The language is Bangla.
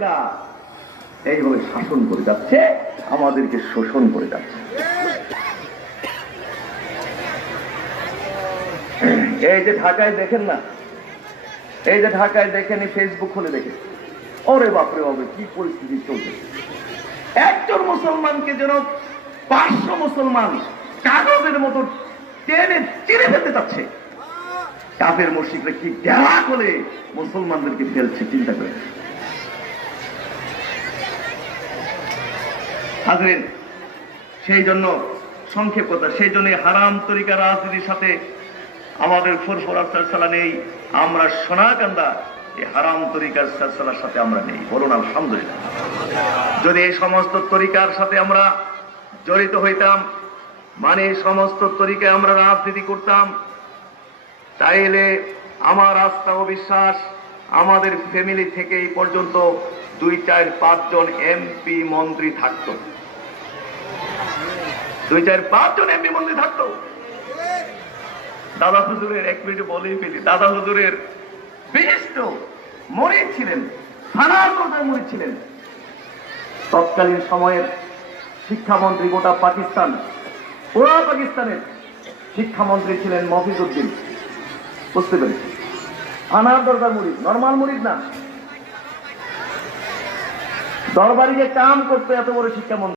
মুশরিকরা এইভাবে শাসন করে যাচ্ছে, আমাদেরকে শোষণ করে যাচ্ছে। এই যে ঢাকায় দেখেন না, এই যে ঢাকায় দেখেন, ফেসবুক খুলে দেখেন, ওরে বাপরে বাপরে কি পরিস্থিতি চলছে। একজন মুসলমানকে যেন 500 মুসলমান কাগজের মতো টেনে চিরে ফেলতে চাচ্ছে। কাফের মুশরিকরা কি ডেলা করে মুসলমানদেরকে ফেলছে, চিন্তা করে। হাজরিন, সেই জন্য সংক্ষেপ কথা, সেই জন্য হারাম তরিকা রাজনীতির সাথে আমাদের ফুরফুরার সালসালা নেই। আমরা সোনাকান্দা এই হারাম তরিকার সালসালার সাথে আমরা নেই। বলুন আলহামদুলিল্লাহ। যদি এই সমস্ত তরিকার সাথে আমরা জড়িত হইতাম, মানে সমস্ত তরিকায় আমরা রাজনীতি করতাম, তাইলে আমার আস্থা ও বিশ্বাস আমাদের ফ্যামিলি থেকে এই পর্যন্ত 2, 4, 5 জন এমপি মন্ত্রী থাকতো। 2, 4, 5 জন এমপি মন্ত্রী থাকতো। দাদা হুজুরের, 1 মিনিটে বলেই ফেলি, দাদা হুজুরের বিশিষ্ট মুরিদ ছিলেন, থানার কোথায় মুরিদ ছিলেন। তৎকালীন সময়ের শিক্ষামন্ত্রী গোটা পাকিস্তান, পুরো পাকিস্তানের শিক্ষামন্ত্রী ছিলেন মফিজ উদ্দিন। বুঝতে পেরেছি, থানার দরবার মুরিদ, নরমাল মুরিদ না। দরবারি যে কাম করতে এত বড় শিক্ষামন্ত্রী।